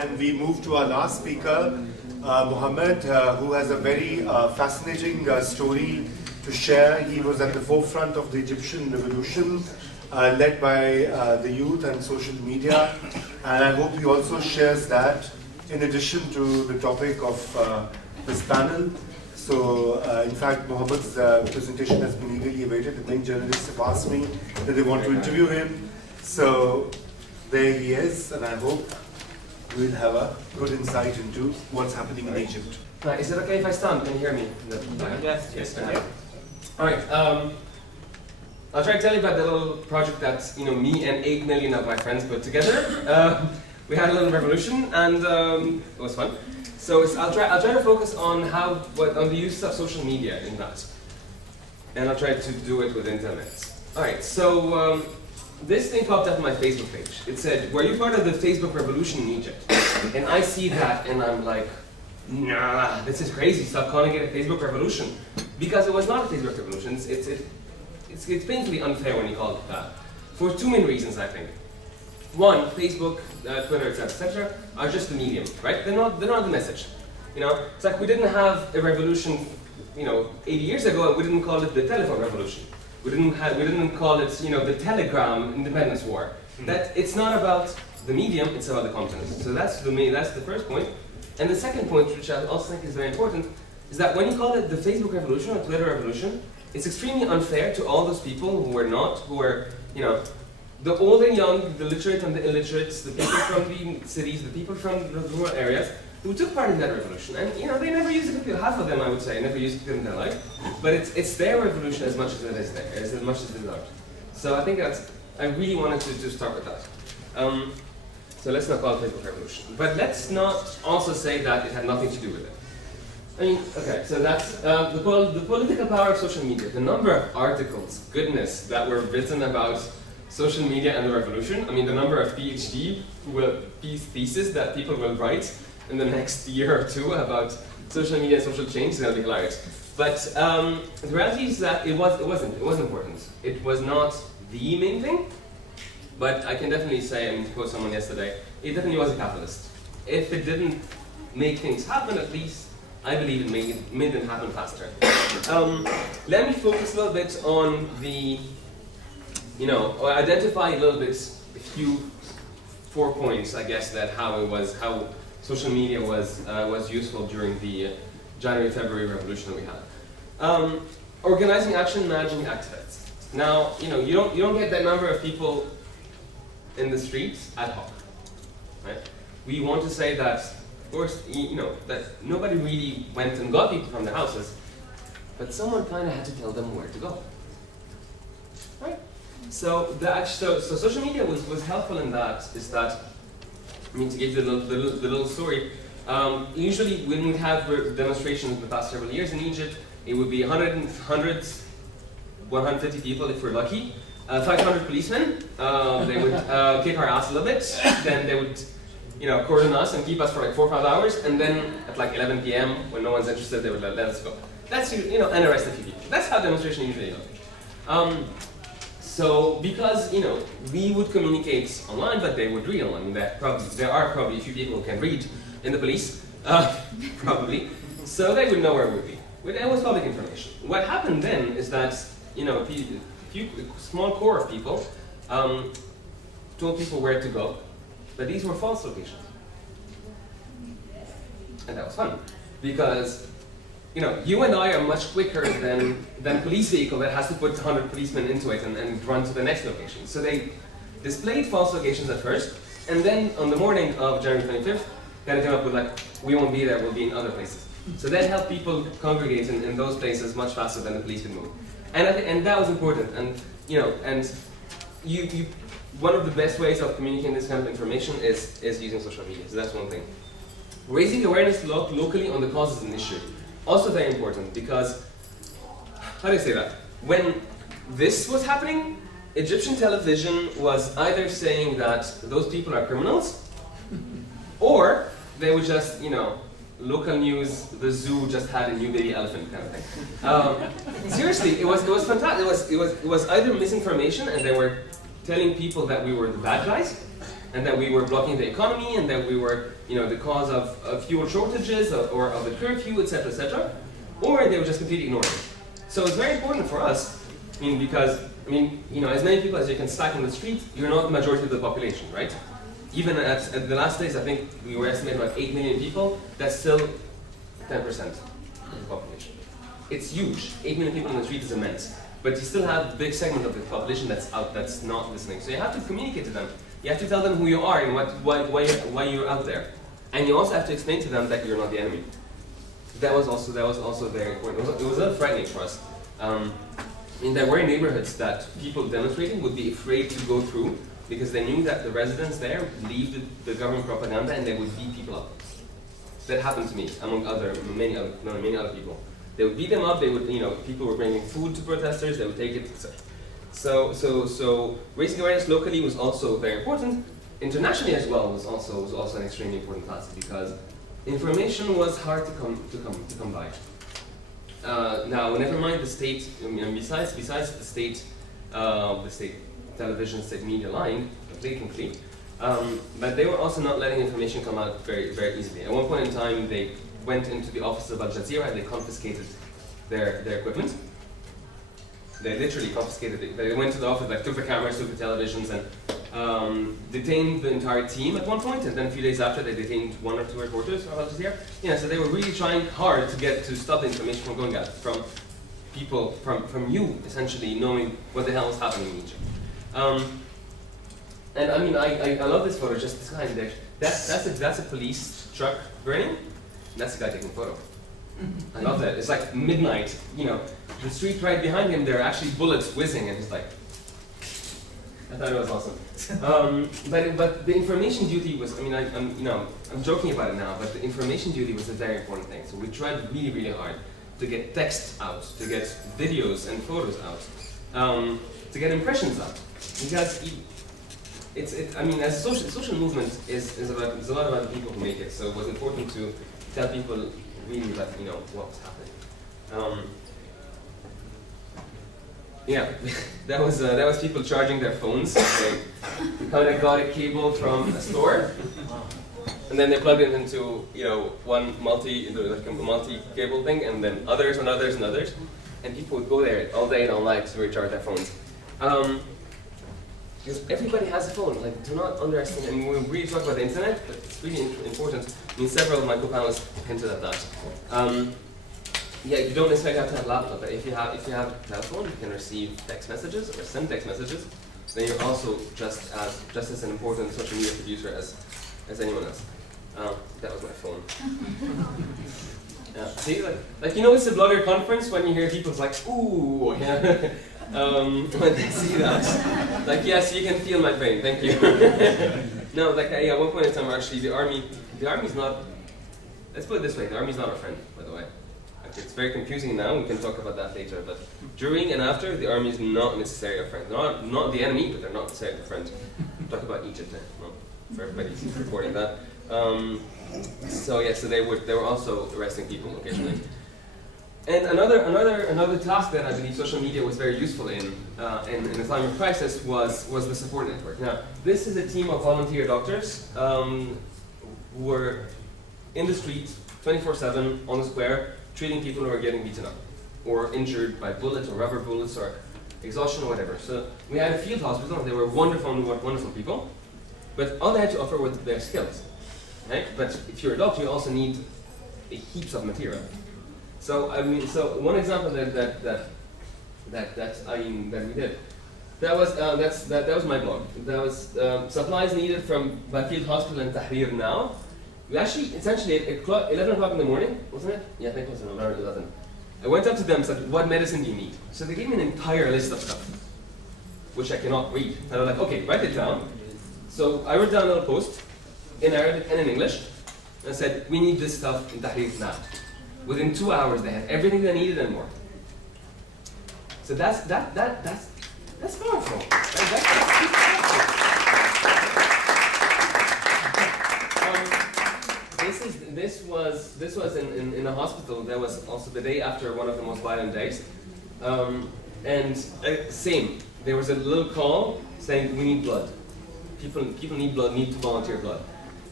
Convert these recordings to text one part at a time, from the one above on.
and we move to our last speaker, Mohammed, who has a very fascinating story to share. He was at the forefront of the Egyptian revolution, led by the youth and social media, and I hope he also shares that in addition to the topic of this panel. So, in fact, Mohammed's presentation has been eagerly awaited. The many journalists have asked me that they want to interview him. So, there he is, and I hope we'll have a good insight into what's happening in Egypt. Is it okay if I stand? Can you hear me? Yes, yes. Okay. All right. I'll try to tell you about the little project that me and 8 million of my friends put together. We had a little revolution, and it was fun. So I'll try to focus on on the use of social media in that, and I'll try to do it within 10 minutes. All right. So this thing popped up on my Facebook page. It said, "Were you part of the Facebook revolution in Egypt?" And I see that, and I'm like, "Nah, this is crazy. Stop calling it a Facebook revolution," because it was not a Facebook revolution. It's painfully unfair when you call it that, for two main reasons, I think. One, Facebook, Twitter, etc., are just the medium, right? They're not the message. It's like we didn't have a revolution, 80 years ago, and we didn't call it the telephone revolution. We didn't call it, the Telegram Independence War. That it's not about the medium; it's about the content. So that's the first point. And the second point, which I also think is very important, is that when you call it the Facebook revolution or Twitter revolution, it's extremely unfair to all those people who are, the old and young, the literate and the illiterates, the people from the cities, the people from the rural areas, who took part in that revolution. And they never used a computer. Half of them, I would say, never used a computer in their life. But it's their revolution as much as it is theirs, as much as it is ours. So I think I really wanted to start with that. So let's not call it Facebook revolution. But let's not also say that it had nothing to do with it. Okay, so that's the political power of social media. The number of articles, goodness, that were written about social media and the revolution. The number of PhD theses that people will write in the next year or two about social media and social change is going to be hilarious. But the reality is that it was important. It was not the main thing, but I can definitely say, to quote someone yesterday, it definitely was a catalyst. If it didn't make things happen, at least I believe it made them happen faster. Let me focus a little bit on or identify a little bit a few 4 points, I guess, that how social media was useful during the January-February revolution that we had. Organizing action, managing activists. Now, you don't get that number of people in the streets ad hoc, right? We want to say that, of course, that nobody really went and got people from their houses, but someone kind of had to tell them where to go, right? So social media was helpful in that. To give you the little story, usually when we have demonstrations in the past several years in Egypt, it would be 150 people if we're lucky, 500 policemen. They would kick our ass a little bit, then they would cordon us and keep us for like 4 or 5 hours, and then at like 11 p.m. when no one's interested, they would let us go. That's and arrest a few people. That's how demonstration usually goes. So because we would communicate online, but they would read online. There are probably a few people who can read in the police, probably. So they would know where we'd be. It was public information. What happened then is that a small core of people told people where to go, but these were false locations, and that was fun because. You and I are much quicker than police vehicle that has to put 100 policemen into it and run to the next location. So they displayed false locations at first, and then on the morning of January 25th, kind of came up with like, we won't be there, we'll be in other places. So that helped people congregate in those places much faster than the police could move. And that was important. And one of the best ways of communicating this kind of information is using social media. So that's one thing. Raising awareness locally on the causes and issue. Also very important because, how do I say that? When this was happening, Egyptian television was either saying that those people are criminals, or they would just, local news, the zoo just had a new baby elephant kind of thing. Seriously, it was fantastic. It was either misinformation and they were telling people that we were the bad guys, and that we were blocking the economy, and that we were, the cause of fuel shortages or of the curfew, etc., etc., or they would just completely ignore it. So it's very important for us, because as many people as you can stack in the street, you're not the majority of the population, right? Even at the last days, I think we were estimating about 8 million people. That's still 10% of the population. It's huge. 8 million people in the street is immense. But you still have a big segment of the population that's out, that's not listening. So you have to communicate to them. You have to tell them who you are and why you're out there. And you also have to explain to them that you're not the enemy. That was also very important. It was a little frightening for us. There were neighborhoods that people demonstrating would be afraid to go through because they knew that the residents there believed the government propaganda and they would beat people up. That happened to me, among many other people. They would beat them up. They would, people were bringing food to protesters. They would take it, etc. So raising awareness locally was also very important. Internationally as well was also an extremely important task because information was hard to come by. Now, never mind the state. Besides the state television, state media lying blatantly, but they were also not letting information come out very, very easily. At one point in time, they went into the office of Al Jazeera and they confiscated their equipment. They literally confiscated it. They went to the office, took the cameras, took the televisions, and detained the entire team at one point. And then a few days after, they detained 1 or 2 reporters of Al Jazeera. So they were really trying hard to stop the information from going out from people, from you essentially knowing what the hell was happening in Egypt. And I love this photo. Just this guy there. That's a police truck burning. That's the guy taking a photo. I love that. It's like midnight, the street right behind him, there are actually bullets whizzing, and he's like, I thought it was awesome. But the information duty was, I'm joking about it now, but the information duty was a very important thing. So we tried really, really hard to get text out, to get videos and photos out, to get impressions out. Because as a social movement is a lot about the people who make it. So it was important to tell people really about what was happening. That was people charging their phones. They kind of got a cable from a store, and then they plugged it into one multi-cable thing, and then others and others and others, and people would go there all day and all night to recharge their phones. Because everybody has a phone. Do not underestimate. And we really talk about the internet, but it's really important. Several of my co-panelists hinted at that. You don't necessarily have to have a laptop, but if you have a telephone, you can receive text messages or send text messages. Then you're also just as an important social media producer as anyone else. That was my phone. See, it's a blogger conference when you hear people's ooh, yeah. When they see that, yes, you can feel my pain. Thank you. No, at one point in time, actually, the army's not. Let's put it this way: the army's not our friend, by the way. It's very confusing now. We can talk about that later. But during and after, the army is not necessarily a friend. Not the enemy, but they're not necessarily a friend. Talk about Egypt then. Well, for everybody's reporting that. So they were also arresting people occasionally. And another task that I believe social media was very useful in a time of crisis was the support network. Now, this is a team of volunteer doctors who were in the street 24/7 on the square, treating people who are getting beaten up or injured by bullets or rubber bullets or exhaustion or whatever. So we had a field hospital, and they were wonderful people, but all they had to offer were their skills. Right? But if you're a doctor, you also need heaps of material. So one example that we did, that was my blog. That was supplies needed by field hospital in Tahrir now. We actually, essentially, at 11 o'clock in the morning, wasn't it? Yeah, I think it was around 11. I went up to them and said, what medicine do you need? So they gave me an entire list of stuff, which I cannot read. And I was like, okay, write it down. So I wrote down a little post in Arabic and in English, and said, we need this stuff in Tahrir now. Within 2 hours, they had everything they needed and more. So that's powerful. This was in a hospital. That was also the day after one of the most violent days, same. There was a little call saying we need blood. people need blood, need to volunteer blood.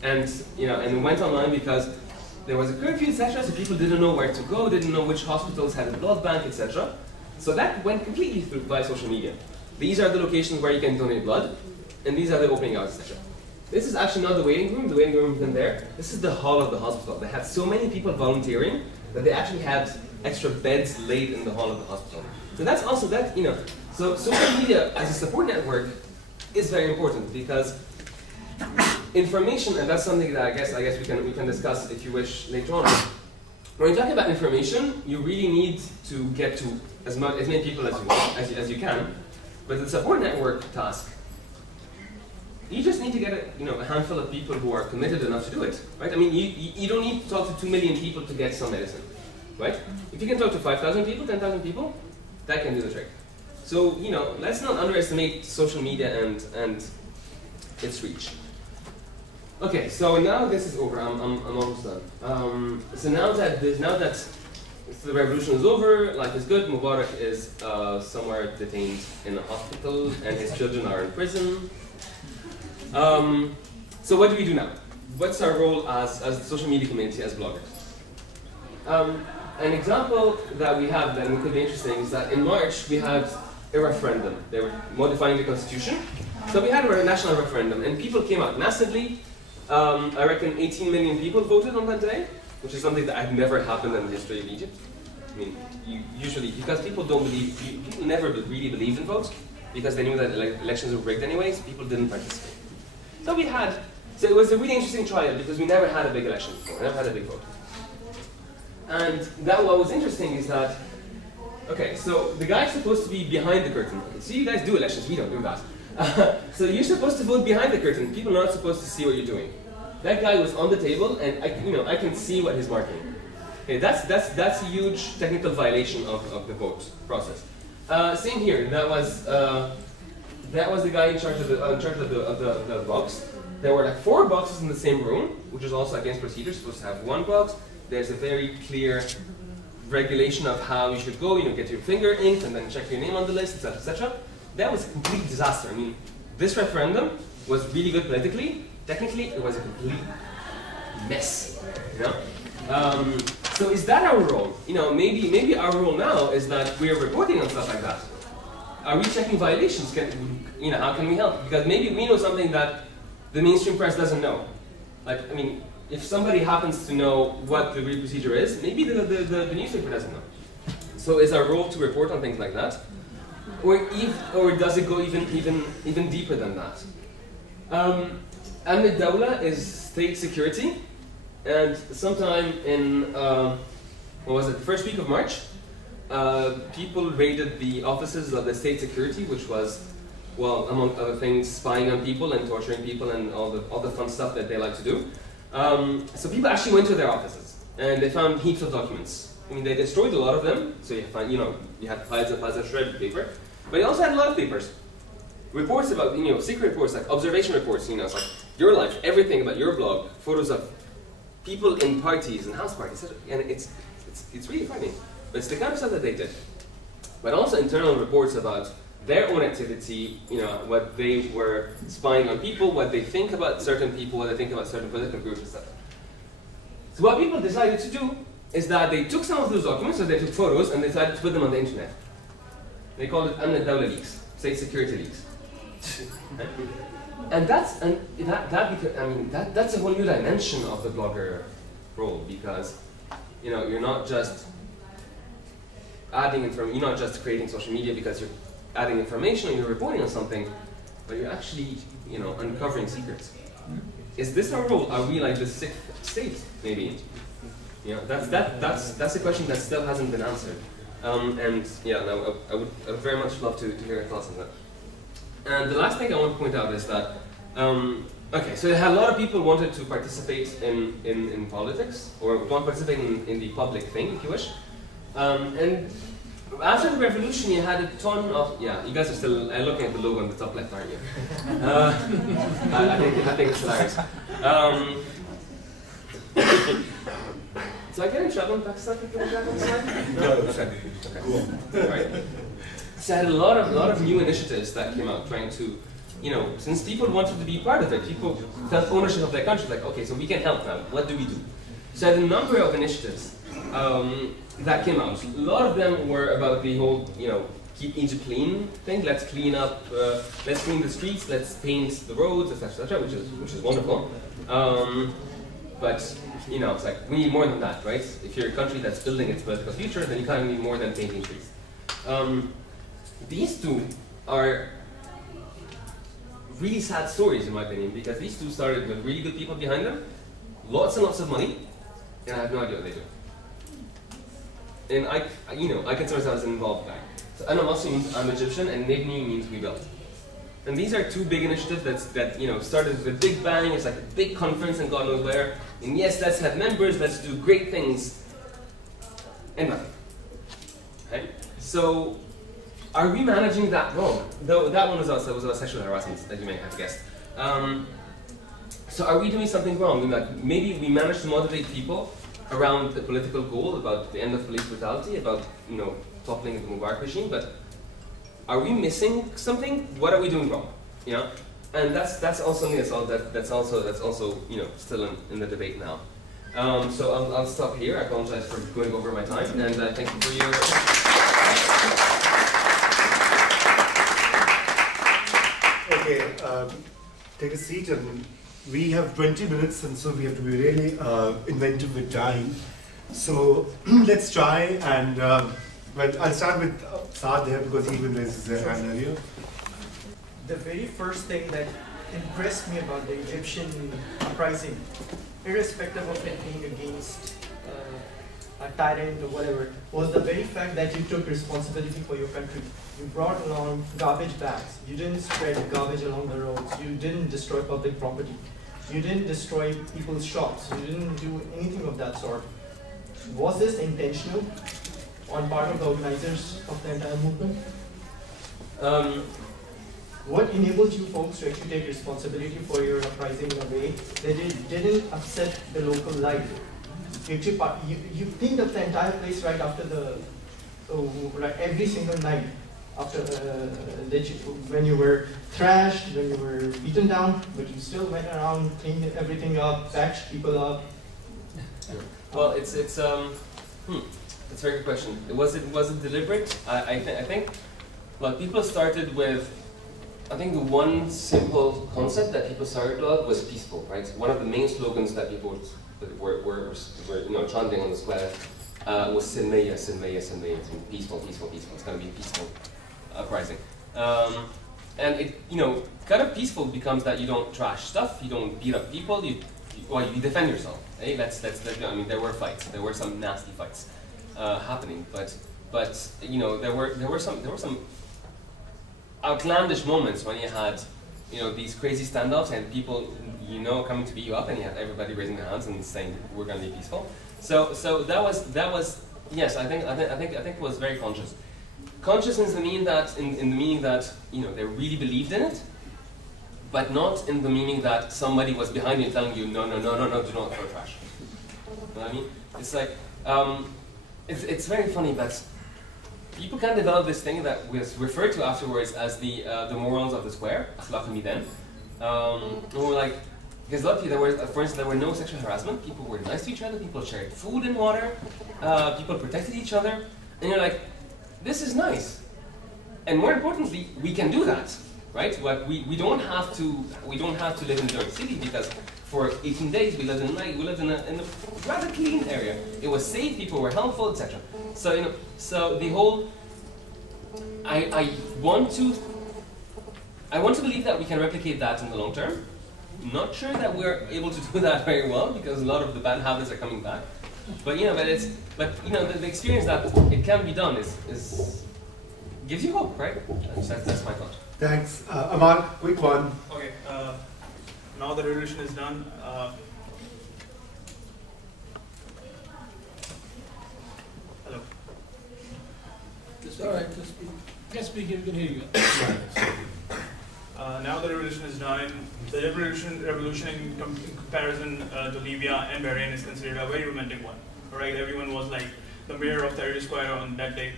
And and it went online because there was a curfew, etc. So people didn't know where to go, didn't know which hospitals had a blood bank, etc. So that went completely through by social media. These are the locations where you can donate blood, and these are the opening hours, etc. This is actually not the waiting room. The waiting room is in there. This is the hall of the hospital. They had so many people volunteering that they actually had extra beds laid in the hall of the hospital. So that's also that, so social media as a support network is very important because information, and that's something that I guess we can discuss if you wish later on. When you're talking about information, you really need to get to as many people as you can. But the support network task, you just need to get a handful of people who are committed enough to do it, right? I mean, you don't need to talk to 2 million people to get some medicine, right? If you can talk to 5,000 people, 10,000 people, that can do the trick. So let's not underestimate social media and its reach. Okay, so now this is over. I'm almost done. So now that the revolution is over, life is good. Mubarak is somewhere detained in a hospital, and his children are in prison. So what do we do now? What's our role as the social media community, as bloggers? An example that we have that could be interesting is that in March we had a referendum. They were modifying the constitution. So we had a national referendum, and people came out massively. I reckon 18 million people voted on that day, which is something that had never happened in the history of Egypt. I mean, usually, because people never really believed in votes, because they knew that elections were rigged anyways, people didn't participate. So it was a really interesting trial because we never had a big election before, never had a big vote. And what was interesting is that, okay, so the guy's supposed to be behind the curtain. Okay, so you guys do elections, we don't do that. So you're supposed to vote behind the curtain. People are not supposed to see what you're doing. That guy was on the table, and I can see what he's marking. Okay, that's a huge technical violation of the vote process. Same here. That was the guy in charge of the box. There were like 4 boxes in the same room, which is also against procedure. You're supposed to have 1 box. There's a very clear regulation of how you should go. Get your finger inked and then check your name on the list, etc., etc. That was a complete disaster. I mean, this referendum was really good politically. Technically, it was a complete mess. So is that our role? Maybe our role now is that we are reporting on stuff like that. Are we checking violations? How can we help? Because maybe we know something that the mainstream press doesn't know. If somebody happens to know what the real procedure is, maybe the newspaper doesn't know. So is our role to report on things like that? Or does it go even deeper than that? Amn al-Dawla is state security, and sometime in the first week of March, people raided the offices of the state security, which was, well, among other things, spying on people and torturing people and all the fun stuff that they like to do. So people actually went to their offices, and they found heaps of documents. I mean, they destroyed a lot of them, so you had piles and piles of shredded paper. But you also had a lot of papers. Reports about, secret reports, like observation reports, it's like your life, everything about your blog, photos of people in parties and house parties, and it's really frightening. But it's the kind of stuff that they did. But also internal reports about their own activity, what they were spying on people, what they think about certain people, what they think about certain political groups and stuff. So what people decided to do is that they took some of those documents, so they took photos, and they decided to put them on the internet. They called it Amn al-Dawla leaks, state security leaks. And that's a whole new dimension of the blogger role, because you're not just you're not just creating social media because you're adding information or you're reporting on something, but you're actually uncovering secrets. Is this our role? Are we like the sixth state? Maybe. That's a question that still hasn't been answered. I would very much love to hear your thoughts on that. And the last thing I want to point out is that, okay, so a lot of people wanted to participate in politics, or want to participate in the public thing, if you wish. And after the revolution, you had a ton of, you guys are still looking at the logo on the top left, aren't you? I think it's hilarious. So I get in trouble in Pakistan for putting that on the slide? No. Okay. Right. So I had a lot of new initiatives that came out trying to since people wanted to be part of it, people felt ownership of their country. Like, okay, so we can help now. What do we do? So I had a number of initiatives that came out. A lot of them were about the whole, keep Egypt clean thing. Let's clean up, let's clean the streets, let's paint the roads, etc., which is wonderful. But it's like we need more than that, right? If you're a country that's building its political future, then you kind of need more than painting streets. These two are really sad stories, in my opinion, because these two started with really good people behind them, lots and lots of money, and I have no idea what they do. And I consider myself as an involved guy. So Ana Masri means I'm Egyptian, and Nibni means we built. And these are two big initiatives that started with a big bang. It's like a big conference and God knows where. And yes, let's have members, let's do great things, and nothing. Okay? So, are we managing that wrong? Though that one was about sexual harassment, as you may have guessed. So are we doing something wrong? Maybe we managed to motivate people around the political goal, about the end of police brutality, about toppling the Mubarak regime, but are we missing something? What are we doing wrong? And that's also something that's also still in the debate now. So I'll stop here. I apologize for going over my time, and thank you for your. Okay, take a seat, and we have 20 minutes, and so we have to be really inventive with time. So let's try, and I'll start with Saad there because he even raised his hand earlier. The very first thing that impressed me about the Egyptian uprising, irrespective of it being against a tyrant or whatever, was the very fact that you took responsibility for your country. You brought along garbage bags. You didn't spread garbage along the roads. You didn't destroy public property. You didn't destroy people's shops. You didn't do anything of that sort. Was this intentional on part of the organizers of the entire movement? What enabled you folks to actually take responsibility for your uprising in a way that it didn't upset the local life? You cleaned up the entire place right after every single night after when you were thrashed, when you were beaten down, but you still went around, cleaned everything up, patched people up. Well, it's a very good question. Was it deliberate? I think. Well, people started with. I think the one simple concept that people started with was peaceful, right? One of the main slogans that people were chanting on the square was Silmiya, Silmiya, Silmiya. Peaceful, peaceful, peaceful. It's going to be a peaceful uprising. And it, kind of peaceful becomes that you don't trash stuff, you don't beat up people, you defend yourself. Hey, there were fights, there were some nasty fights happening, but there were some outlandish moments when you had these crazy standoffs and people coming to beat you up, and you had everybody raising their hands and saying we're going to be peaceful. So that was yes, I think it was very conscious. Conscious in the meaning that they really believed in it, but not in the meaning that somebody was behind you telling you no, do not throw trash. You know what I mean? It's like it's very funny that people can develop this thing that was referred to afterwards as the morals of the square, akhlaq al-midan. We're like, because luckily for instance, there were no sexual harassment. People were nice to each other. People shared food and water. People protected each other, and you're like, this is nice. And more importantly, we can do that, right? But we don't have to live in a dirty city, because for 18 days we lived in a rather clean area. It was safe. People were helpful, etc. So so the whole. I want to believe that we can replicate that in the long term. Not sure that we're able to do that very well, because a lot of the bad habits are coming back. But the experience that it can be done is gives you hope, right? That's my thought. Thanks, Amar. Quick one. Okay. Now the revolution is done. Hello. It's all right. Just speak. You can speak. We can hear you. Now the revolution is done. The revolution in comparison to Libya and Bahrain is considered a very romantic one. All right, everyone was like the mayor of Tahrir Square on that day.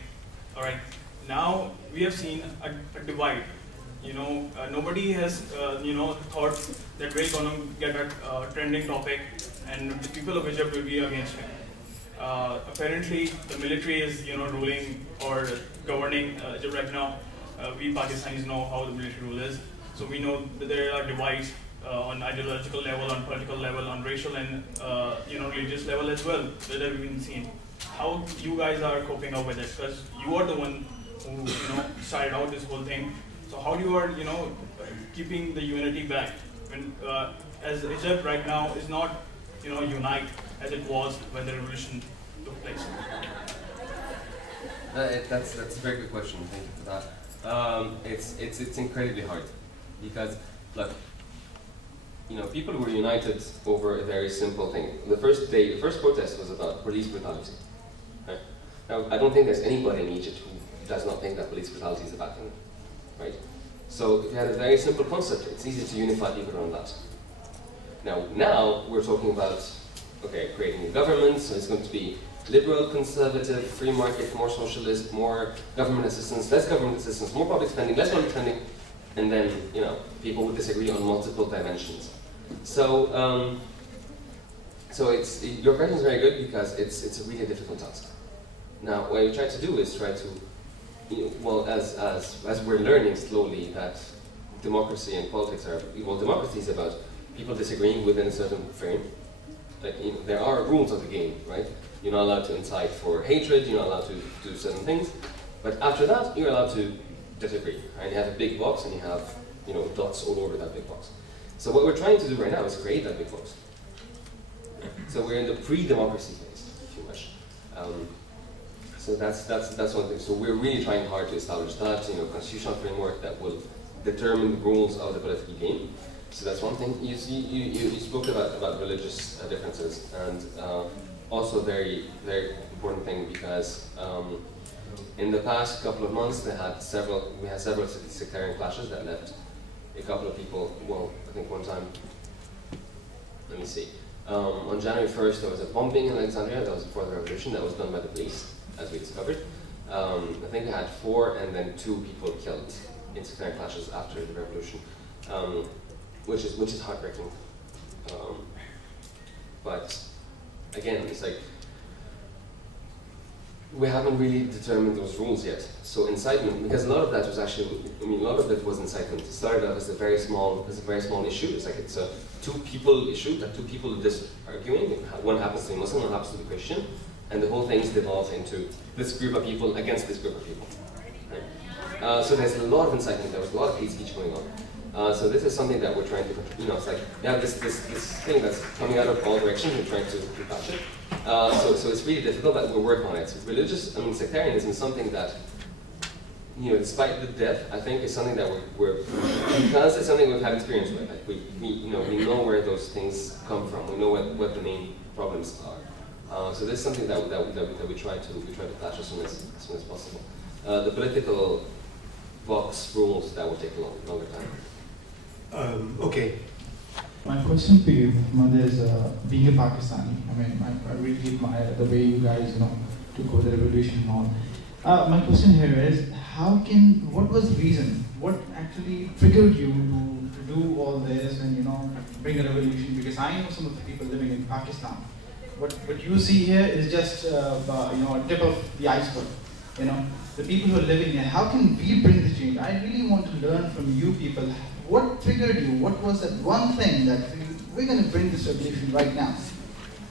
All right, now we have seen a divide nobody has thought that we're gonna get a trending topic and the people of Egypt will be against him. Apparently, the military is ruling or governing Egypt right now. We Pakistanis know how the military rule is, so we know that there are divides on ideological level, on political level, on racial and religious level as well that have been seen. How you guys are coping up with it? Because you are the one who started out this whole thing. So how you are keeping the unity back when as Egypt right now is not unite as it was when the revolution took place? That's a very good question. Thank you for that. It's incredibly hard because look, people were united over a very simple thing. The first protest was about police brutality. Right? Now, I don't think there's anybody in Egypt who does not think that police brutality is a bad thing, right? So if you had a very simple concept, it's easy to unify people around that. Now we're talking about, okay, creating a government, so it's going to be liberal, conservative, free market, more socialist, more government assistance, less government assistance, more public spending, less public spending, and then, people would disagree on multiple dimensions. So, your question is very good because it's a really difficult task. Now, what you try to do is try to, as we're learning slowly that democracy and politics are, democracy is about people disagreeing within a certain frame. Like, there are rules of the game, right? You're not allowed to incite for hatred, you're not allowed to do certain things, but after that, you're allowed to disagree. Right? You have a big box and you have, dots all over that big box. So what we're trying to do right now is create that big box. So we're in the pre-democracy phase, if you wish. So that's one thing. So we're really trying hard to establish that, constitutional framework that will determine the rules of the political game. So that's one thing. You spoke about religious differences, and also very, very important thing because in the past couple of months we had several sectarian clashes that left a couple of people. Well, I think one time. Let me see. On January 1st, there was a bombing in Alexandria. That was before the revolution. That was done by the police, as we discovered. I think they had 4 and then 2 people killed in sectarian clashes after the revolution, which is heartbreaking. But again, it's like we haven't really determined those rules yet. So incitement, because a lot of that was actually, a lot of it was incitement. It started out as a very small issue. It's like it's a 2 people issue, that 2 people are just arguing. One happens to be Muslim, one happens to be Christian, and the whole thing's devolved into this group of people against this group of people. Right? So there's a lot of incitement. There was a lot of hate speech going on. So this is something that we're trying to, it's like you have this thing that's coming out of all directions. We're trying to patch it. So it's really difficult, but we're working on it. So sectarianism is something that, despite the death, I think is something that because it's something we've had experience with. Like we know where those things come from. We know what the main problems are. So this is something that we try to patch as soon as possible. The political box rules, that will take a longer time. Okay. My question for you, Muhammad, is being a Pakistani. I really admire the way you guys, took over the revolution and all. My question here is, what was the reason? What actually triggered you to do all this and, bring a revolution? Because I know some of the people living in Pakistan. What you see here is just, a tip of the iceberg. The people who are living here, how can we bring the change? I really want to learn from you people. What triggered you? What was that one thing that we're going to bring this revolution right now?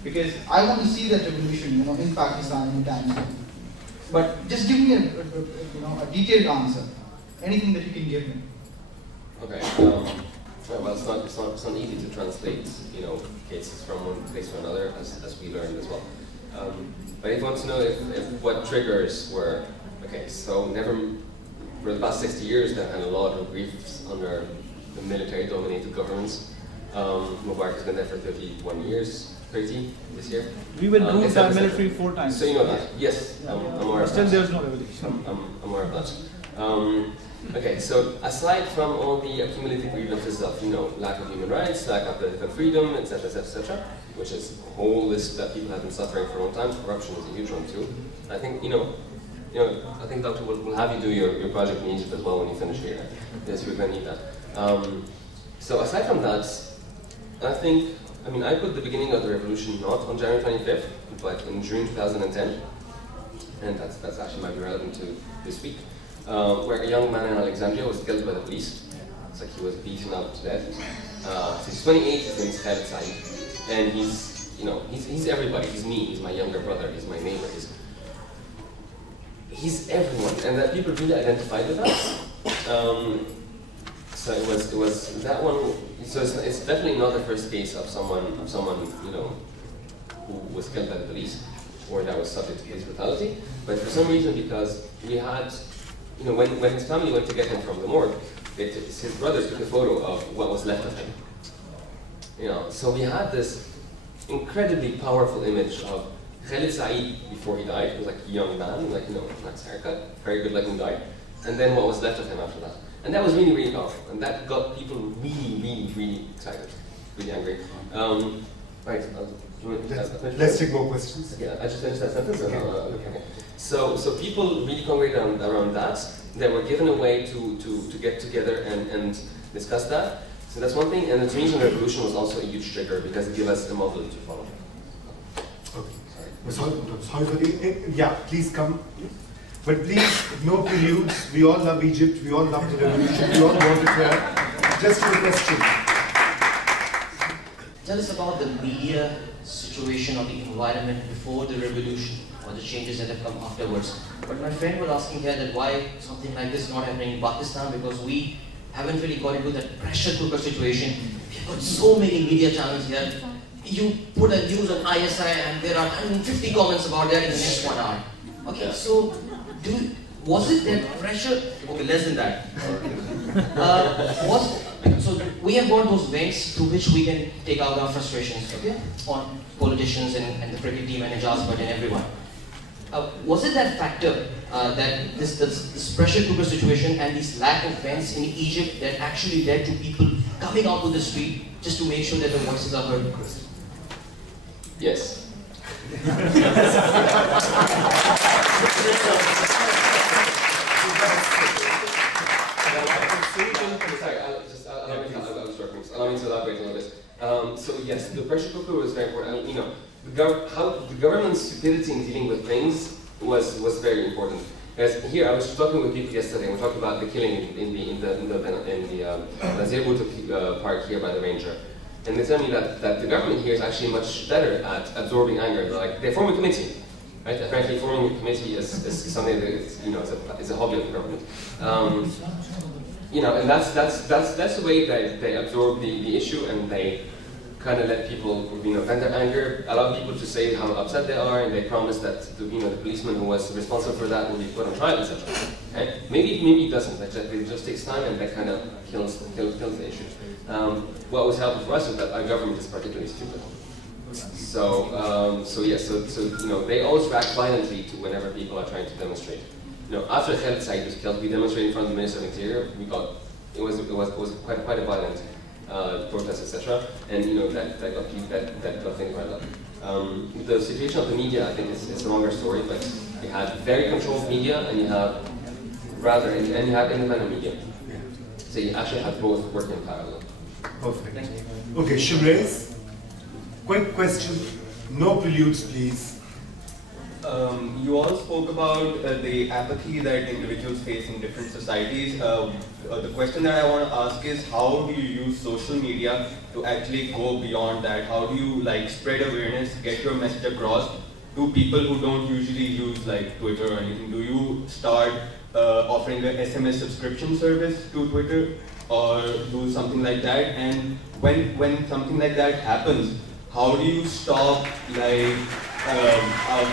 Because I want to see that revolution, in Pakistan anytime soon. But just give me a detailed answer. Anything that you can give me. Okay. Well, it's not easy to translate, cases from one place to another, as we learned as well. But if you want to know if what triggers were, okay, so for the past 60 years, there have been a lot of griefs under the military-dominated governments. Mubarak has been there for 31 years, 30 this year. We were ruled by military 4 times. So you know that? Yes, I'm aware of that. Still there's no revolution. I'm aware of that. Okay, so aside from all the accumulated grievances of, lack of human rights, lack of political freedom, etc., which is a whole list that people have been suffering for a long time, corruption is a huge one too. I think, I think Doctor will have you do your project in Egypt as well when you finish here. Yes, we're going to need that. So aside from that, I put the beginning of the revolution not on January 25th, but in June 2010. And that's actually might be relevant to this week, where a young man in Alexandria was killed by the police. It's like he was beaten up to death. So he's 28, his name is Khaled Said, and he's everybody. He's me, he's my younger brother, he's my neighbor, he's everyone, and that people really identified with that. So it was that one. So it's definitely not the first case of someone who was killed by the police or that was subject to police brutality. But for some reason, because we had, when his family went to get him from the morgue, his brothers took a photo of what was left of him. So we had this incredibly powerful image of Khaled Said before he died. He was like a young man, nice haircut, very good looking guy. And then what was left of him after that. And that was really, really powerful. And that got people really, really, really excited, really angry. Right. Let's take more questions. Yeah, I just finished that sentence. Okay. So people really congregated around that. They were given a way to get together and discuss that. So that's one thing. And the Tunisian Revolution was also a huge trigger because it gave us a model to follow. Okay. Sorry. Yeah, please come. But please, no preludes. We all love Egypt. We all love the revolution. We all want it here. Just a question. Tell us about the media situation or the environment before the revolution or the changes that have come afterwards. But my friend was asking here that why something like this is not happening in Pakistan, because we haven't really got into that pressure cooker situation. We've got so many media channels here. You put a news on ISI and there are 150 comments about that in the next 1 hour. Okay, so was it that pressure? Okay, less than that. So we have got those vents through which we can take out our frustrations, okay, on politicians and the cricket team and Ijaz Bhatt and everyone. Was it that factor that this pressure cooker situation and this lack of vents in Egypt that actually led to people coming out to the street just to make sure that the voices are heard? Yes. Allow me to elaborate a little bit. So yes, the pressure cooker was very important. How the government's stupidity in dealing with things was very important. As here, I was talking with people yesterday, and we talked about the killing in the Zerbut park here by the ranger. And they tell me that the government here is actually much better at absorbing anger. They form a committee, right? Apparently, forming a committee is something that is a hobby of the government. And that's the way that they absorb the issue, and they kind of let people vent their anger, allow people to say how upset they are, and they promise that the policeman who was responsible for that will be put on trial, etc. Okay? Maybe it doesn't. It just takes time, and that kind of kills the issue. What was helpful for us is that our government is particularly stupid. So they always react violently to whenever people are trying to demonstrate. After Khaled Said was killed, we demonstrated in front of the Minister of Interior. It was quite a violent protest, etc. And that got things right up. The situation of the media, I think, is a longer story, but you had very controlled media, and you have independent media. So you actually have both working in parallel. Perfect. Okay, Shimrez, quick question. No preludes, please. You all spoke about the apathy that individuals face in different societies. The question that I want to ask is, how do you use social media to actually go beyond that? How do you spread awareness, get your message across to people who don't usually use Twitter or anything? Do you start offering an SMS subscription service to Twitter or do something like that? And when something like that happens, how do you stop,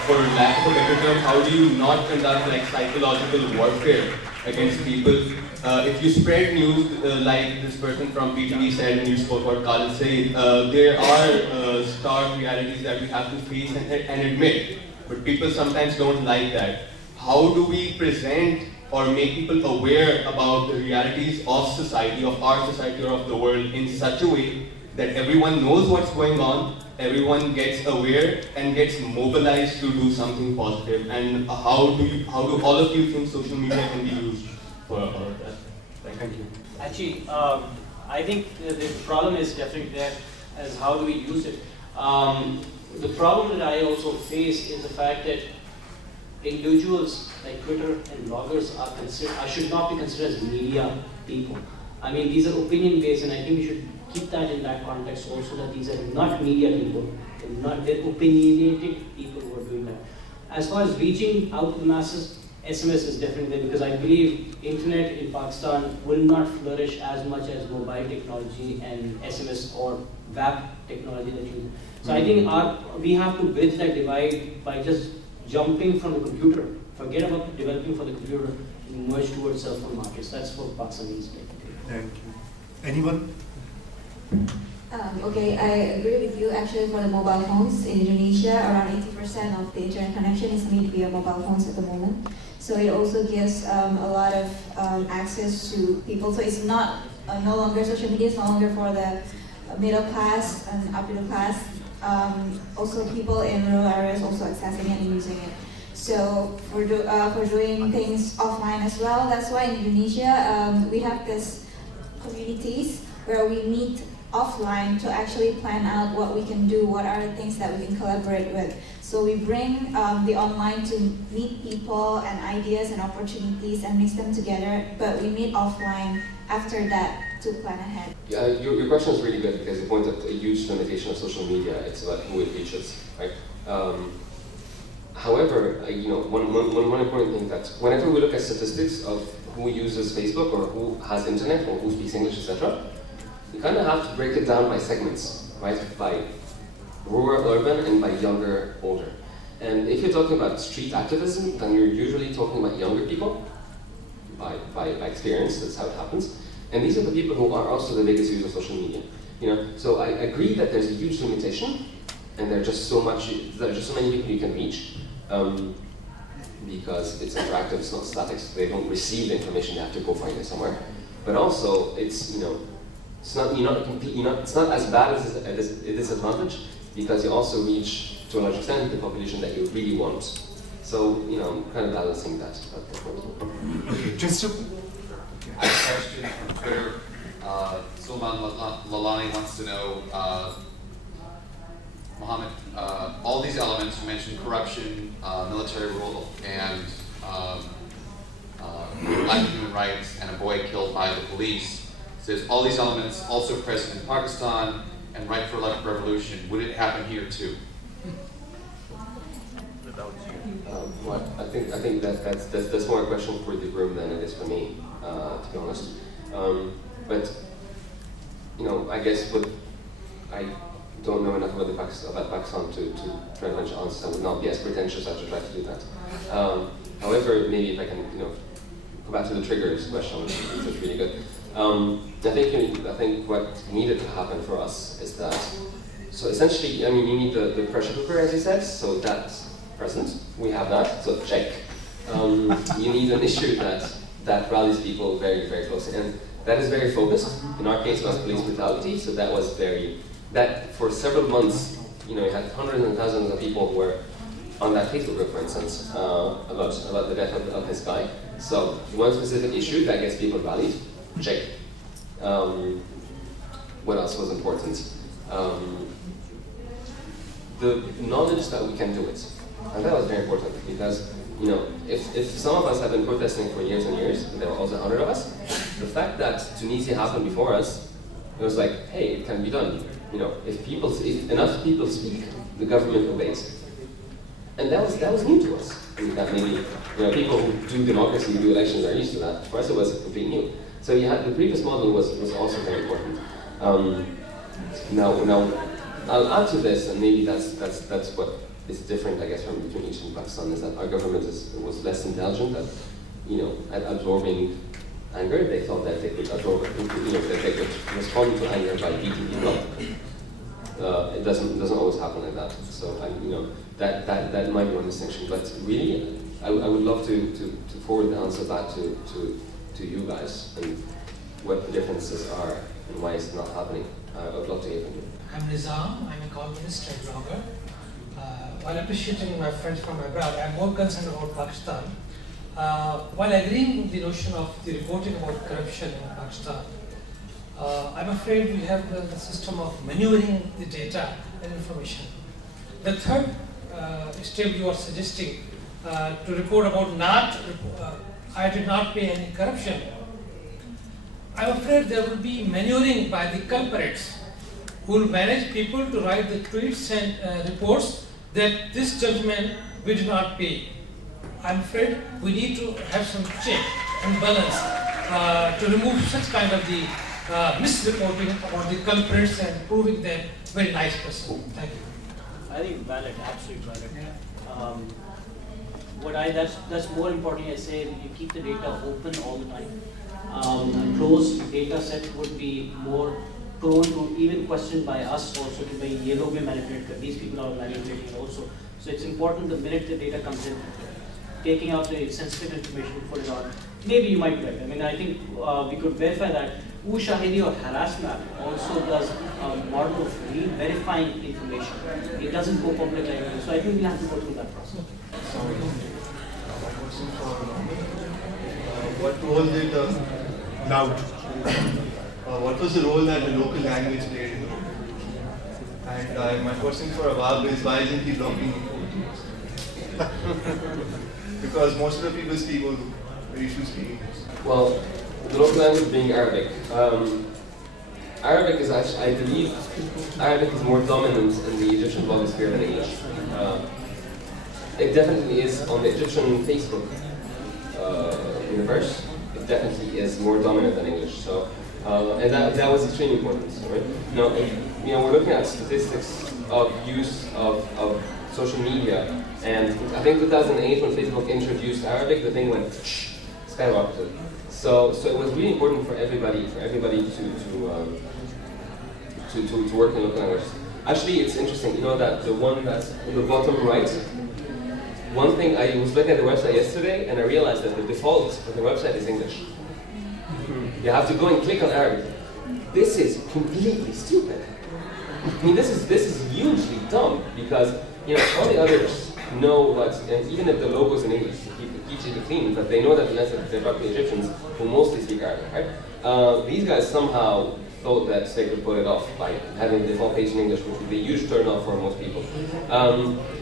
for lack of a better term, how do you not conduct psychological warfare against people? If you spread news like this person from PTV said, and you spoke about Khaled Said, there are stark realities that we have to face and admit, but people sometimes don't like that. How do we present or make people aware about the realities of society, of our society or of the world in such a way that everyone knows what's going on, everyone gets aware and gets mobilized to do something positive? And how do all of you think social media can be used for that? Thank you. Actually, I think the problem is definitely there as how do we use it. The problem that I also face is the fact that individuals like Twitter and bloggers should not be considered as media people. I mean, these are opinion based, and I think we should keep that in that context also, that these are not media people, they're opinionated people who are doing that. As far as reaching out to the masses, SMS is definitely there, because I believe internet in Pakistan will not flourish as much as mobile technology and SMS or web technology that you. So I think we have to bridge that divide by just jumping from the computer. Forget about developing for the computer and merge towards cell phone markets. That's for Pakistanis. Thank you. Anyone? Okay, I agree with you. Actually, for the mobile phones in Indonesia, around 80% of the internet connection is made via mobile phones at the moment. So it also gives a lot of access to people. So it's not no longer social media is no longer for the middle class and upper middle class. Also, people in rural areas also accessing it and using it. So for doing things offline as well. That's why in Indonesia we have this communities where we meet offline to actually plan out what we can do, what are the things that we can collaborate with. So we bring the online to meet people and ideas and opportunities and mix them together, but we meet offline after that to plan ahead. Yeah, your question is really good, because you point at a huge limitation of social media. It's about who it reaches, right? However, one important thing that whenever we look at statistics of who uses Facebook or who has internet or who speaks English, etc., you kind of have to break it down by segments, right? By rural, urban, and by younger, older. And if you're talking about street activism, then you're usually talking about younger people, by experience. That's how it happens. And these are the people who are also the biggest users of social media. So I agree that there's a huge limitation, and there are just so many people you can reach. Because it's interactive, it's not static, so they don't receive the information, they have to go find it somewhere. But also, it's not as bad as a disadvantage, because you also reach to a large extent the population that you really want. So kind of balancing that. Okay, just to. I have a question from Twitter. Sulman Lalani wants to know, Mohammed, all these elements, you mentioned corruption, military rule, and lack of human rights, and a boy killed by the police. Says all these elements also present in Pakistan and right for electric revolution. Would it happen here too? I think that's more a question for the room than it is for me, to be honest. But I guess I don't know enough about Pakistan to try to venture answers. I would not be as pretentious as to try to do that. However, maybe if I can go back to the triggers question, which is really good. I think what needed to happen for us is that, so essentially, you need the pressure cooker, as you said, so that's present. We have that, so check. You need an issue that rallies people very, very closely, and that is very focused. In our case, it was police brutality, so that was that for several months, you had hundreds and thousands of people who were on that Facebook group, for instance, about the death of this guy. So one specific issue that gets people rallied, check. What else was important? The knowledge that we can do it. And that was very important, because if some of us have been protesting for years and years, and there were also 100 of us, the fact that Tunisia happened before us, it was like, hey, it can be done. If enough people speak, the government obeys. And that was new to us. That maybe people who do democracy, who do elections, are used to that. For us, it was completely new. So the previous model was also very important. Now I'll add to this, and maybe that's what is different, I guess, from between Egypt and Pakistan, is that our government was less intelligent at absorbing anger. They thought that they could absorb it, that they could respond to anger by beating people up. It doesn't always happen like that. So that might be one distinction. But really, I would love to forward the answer back to you guys, and what the differences are and why it's not happening. I would love to hear from you. I'm Nizam. I'm a columnist and blogger. While appreciating my friends from abroad, I'm more concerned about Pakistan. While agreeing with the notion of the reporting about corruption in Pakistan, I'm afraid we have the system of maneuvering the data and information. The third step you are suggesting to report about I did not pay any corruption. I'm afraid there will be maneuvering by the culprits who will manage people to write the tweets and reports that this judgment we did not pay. I'm afraid we need to have some check and balance to remove such kind of the misreporting about the culprits and proving them very nice person. Thank you. I think valid, absolutely valid. That's more important. I say you keep the data open all the time. A closed data set would be more prone to even questioned by us also to be yellow way manipulated, because these people are manipulating also. So it's important the minute the data comes in, taking out the sensitive information, put it on. Maybe you might be right. I mean, I think we could verify that Ushahidi or Harassment also does a model of verifying information. It doesn't go public like that. So I think we'll have to go through that process. Sorry. What role did what was the role that the local language played in the book? And my question for Awab is, why isn't he blocking the Because most of the people speak Urdu, very few speak English. Well, the local language being Arabic. Arabic is actually, I believe, Arabic is more dominant in the Egyptian blogosphere than English. It definitely is on the Egyptian Facebook universe. It definitely is more dominant than English. So, and that was extremely important. Right? Now, we're looking at statistics of use of social media, and I think 2008 when Facebook introduced Arabic, the thing went skyrocketed. So it was really important for everybody to work in local language. Actually, it's interesting. You know that the one that's in the bottom right. One thing, I was looking at the website yesterday, and I realized that the default of the website is English. You have to go and click on Arabic. This is completely stupid. I mean, this is hugely dumb because all the others know that, and even if the logo is in English, to keep it clean, but they know that unless they're talking to Egyptians who mostly speak Arabic, right? These guys somehow thought that they could pull it off by having the default page in English, which would be a huge turn off for most people.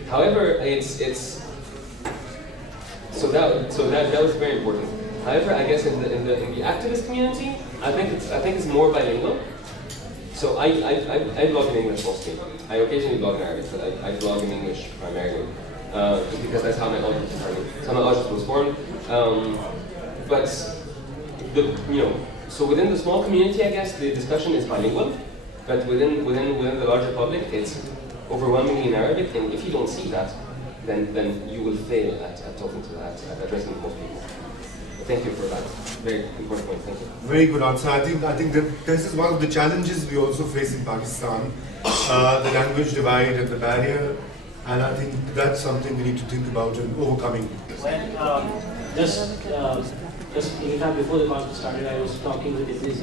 However, so that was very important. However, I guess in the activist community, I think it's more bilingual. So I blog in English mostly. I occasionally blog in Arabic, but I blog in English primarily, just because that's how my audience was formed. But so within the small community, I guess the discussion is bilingual, but within the larger public, it's overwhelmingly in Arabic. And if you don't see that, then you will fail at talking to that, at addressing most people. Thank you for that. Very important point. Thank you. Very good answer. I think that this is one of the challenges we also face in Pakistan, the language divide and the barrier, and I think that's something we need to think about and overcoming. Well, just in fact, before the conference started, I was talking with Idris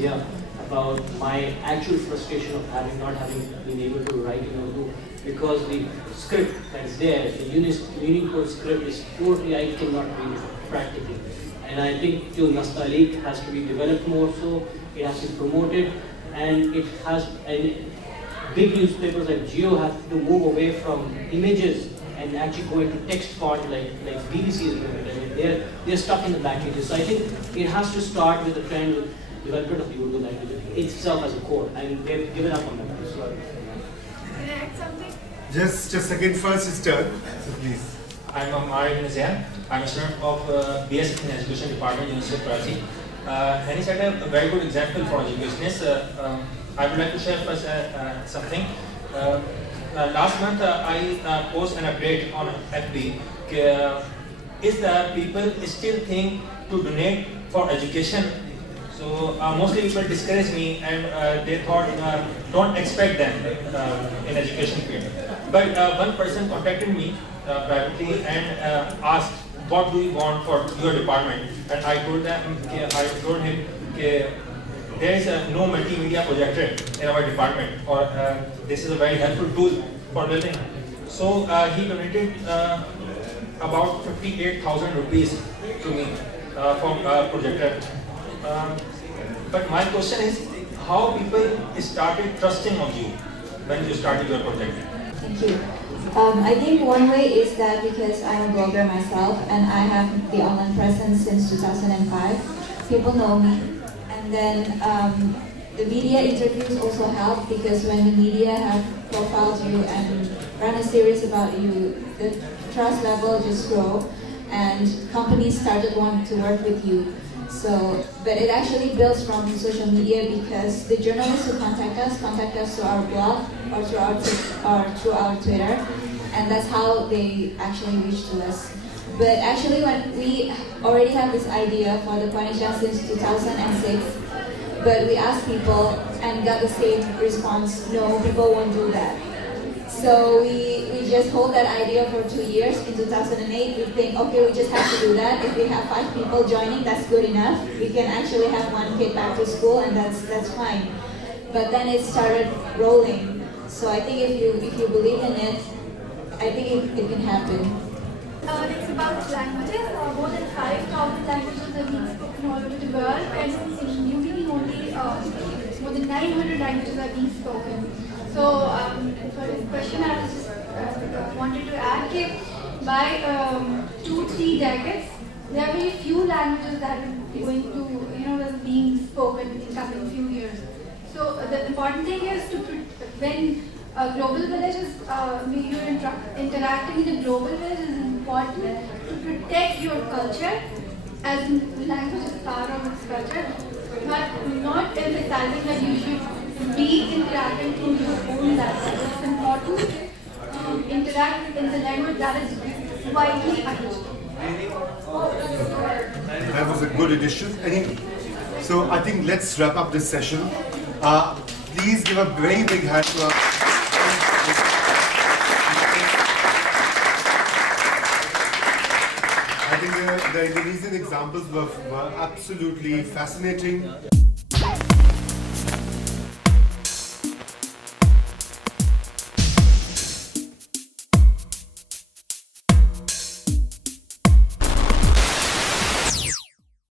about my actual frustration of not having been able to write in Urdu, because the script that's there, the Unicode script is totally, I cannot read it practically. And I think Nastaliq has to be developed more so, it has to be promoted, and big newspapers like Geo have to move away from images and actually go into text font like BBC is doing it. I mean, they're stuck in the back pages. So I think it has to start with the trend with development of the Urdu language itself as a core, and they've given up on that. So, can I add something? Just a second, first his turn, so please. I'm Amar Nazian. I'm a student of BS in Education Department, University of Karachi. And he set a very good example for educationists. I would like to share first something. Last month I posted an update on FB. Is that people still think to donate for education? So mostly people discourage me, and they thought don't expect them in education field. But one person contacted me privately and asked, what do you want for your department? And I told him there is no multimedia projector in our department, or this is a very helpful tool for learning. So he donated about 58,000 rupees to me for projector. But my question is, how people started trusting on you when you started your project? Thank you. I think one way is that because I'm a blogger myself and I have the online presence since 2005, people know me. And then the media interviews also help, because when the media have profiled you and run a series about you, the trust level just grow and companies started wanting to work with you. So, but it actually builds from social media, because the journalists who contact us through our blog or through our Twitter, and that's how they actually reach to us. But actually, when we already have this idea for the Pioneer since 2006, but we asked people and got the same response: no, people won't do that. So we just hold that idea for 2 years. In 2008, we think, okay, we just have to do that. If we have 5 people joining, that's good enough. We can actually have 1 kid back to school, and that's fine. But then it started rolling. So I think if you believe in it, I think it can happen. It's about languages. More than 5,000 languages are being spoken all over the world, and in UPB only more than 900 languages are being spoken. So for this question, I was just wanted to add that by 2-3 decades, there are very few languages that are going to, that are being spoken in coming few years. So the important thing is to when a global village is you're interacting in a global village, it is important to protect your culture, as language is part of its culture, but not emphasizing that you should be interacting in your own language. It's important to interact in the language that is widely understood. That was a good addition. So I think let's wrap up this session. Please give a very big hand to our I think the Indonesian examples were absolutely fascinating.